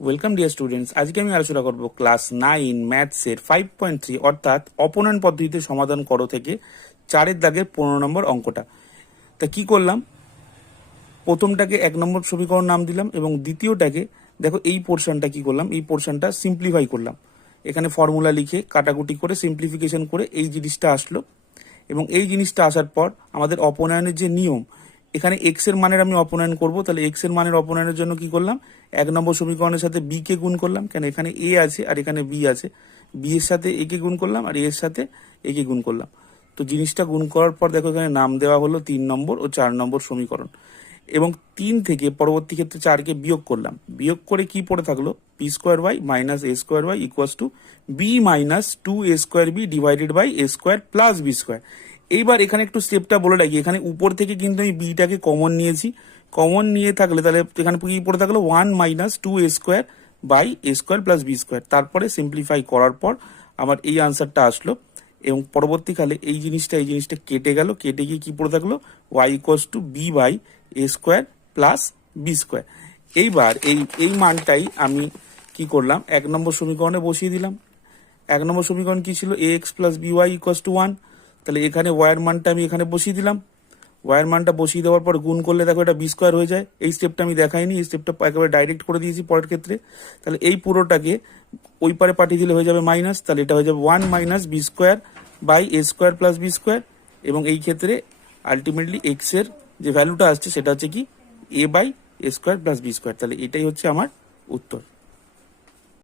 Welcome dear students আজকে আমি আলোচনা করব ক্লাস নাইন ম্যাথসের ফাইভ পয়েন্ট থ্রি অর্থাৎ অপনয়ন পদ্ধতিতে সমাধান করো থেকে চারের দাগের পনেরো নম্বর অঙ্কটা। তা কি করলাম? প্রথমটাকে এক নম্বর সমীকরণ নাম দিলাম এবং দ্বিতীয়টাকে, দেখো এই পোর্শনটা কি করলাম? এই পোর্শনটা সিম্পলিফাই করলাম। এখানে ফর্মুলা লিখে কাটাকুটি করে সিম্পলিফিকেশন করে এই জিনিসটা আসলো এবং এই জিনিসটা আসার পর আমাদের অপনয়নের যে নিয়ম এখানে এক্সের মানের আমি অপনয়ন করব, তাহলে এক্সের মানের অপনয়নের জন্য কি করলাম? এক নম্বর সমীকরণের সাথে বি কে গুণ করলাম, কেন এখানে এ আছে আর এখানে বি আছে। বি এর সাথে এ কে গুণ করলাম আর এর সাথে এ কে গুণ করলাম। তো জিনিসটা গুণ করার পর দেখো এখানে নাম দেওয়া হলো তিন নম্বর ও চার নম্বর সমীকরণ। এবং তিন থেকে পরবর্তী ক্ষেত্রে চারকে বিয়োগ করলাম। বিয়োগ করে কি পড়ে থাকল? P square Y minus A square Y equals to B minus two A square B divided by A square plus B square এইবার এখানে একটু স্টেপটা বলে রাখি। এখানে উপর থেকে কিন্তু আমি বিটাকে কমন নিয়েছি। কমন নিয়ে থাকলে তাহলে এখানে কি পড়ে থাকল? One minus two A square by A square plus B square তারপরে সিম্পলিফাই করার পর আমার এই আনসারটা আসলো। এবং পরবর্তীকালে এই জিনিসটা এই জিনিসটা কেটে গেল। কেটে গিয়ে কি পড়ে থাকল? Y equals to B by A square plus B square এইবার এই এই মানটাই আমি কি করলাম? এক নম্বর সমীকরণে বসিয়ে দিলাম। এক নম্বর সমীকরণ কি ছিল? A X plus B Y equals to one তাহলে এখানে ওয়ার মানটা আমি এখানে বসিয়ে দিলাম। ওয়ার মানটা বসিয়ে দেওয়ার পর গুণ করলে দেখো এটা বি স্কোয়ার হয়ে যায়। এই স্টেপটা আমি দেখাইনি, এই স্টেপটা একেবারে ডাইরেক্ট করে দিয়েছি পরের ক্ষেত্রে। তাহলে এই পুরোটাকে ওই পারে পাঠিয়ে দিলে হয়ে যাবে মাইনাস তাহলে এটা হয়ে যাবে one minus B square by A square plus B square এবং এই ক্ষেত্রে আলটিমেটলি এক্সের যে ভ্যালুটা আসছে, সেটা হচ্ছে কি A by A square plus B square তাহলে এটাই হচ্ছে আমার উত্তর।